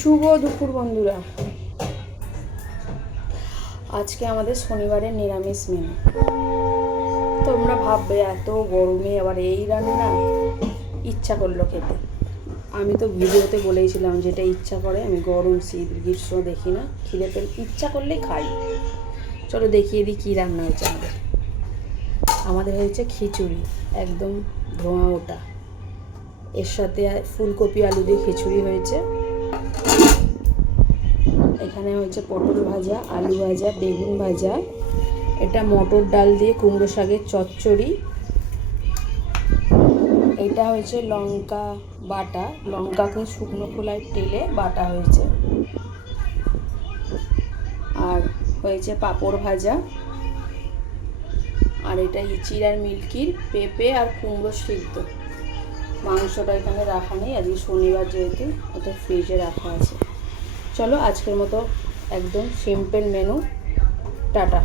শুভ দুপুর বন্ধুরা। আজকে আমাদের শনিবারের নিরামিষ মেনু। তোমরা ভাববে এত গরমে আবার এই রান্না, ইচ্ছা করলো খেতে। আমি তো ভিডিওতে বলেইছিলাম যেটা ইচ্ছা করে, আমি গরম শীত গ্রীষ্ম দেখি না, খিদে পেলে ইচ্ছা করলেই খাই। চলো দেখিয়ে দিই কী রান্না হয়েছে আমাদের হয়েছে খিচুড়ি, একদম ধোঁয়া ওটা। এর সাথে ফুলকপি আলু দিয়ে খিচুড়ি হয়েছে। এখানে হয়েছে পটল ভাজা, আলু ভাজা, বেগুন ভাজা। এটা মটর ডাল দিয়ে কুমড়ো শাকের চচ্চড়ি। এটা হয়েছে লঙ্কা বাটা, লঙ্কাকে শুকনো খোলায় তেলে বাটা হয়েছে। আর হয়েছে পাঁপড় ভাজা। আর এটা ইচির আর মিল্কির পেঁপে আর কুমড়ো সিদ্ধ। মাংসটা এখানে রাখা নেই, আজকে শনিবার যেহেতু ওটা ফ্রিজে রাখা আছে। চলো আজকের মতো একদম সিম্পল মেনু, টাটা।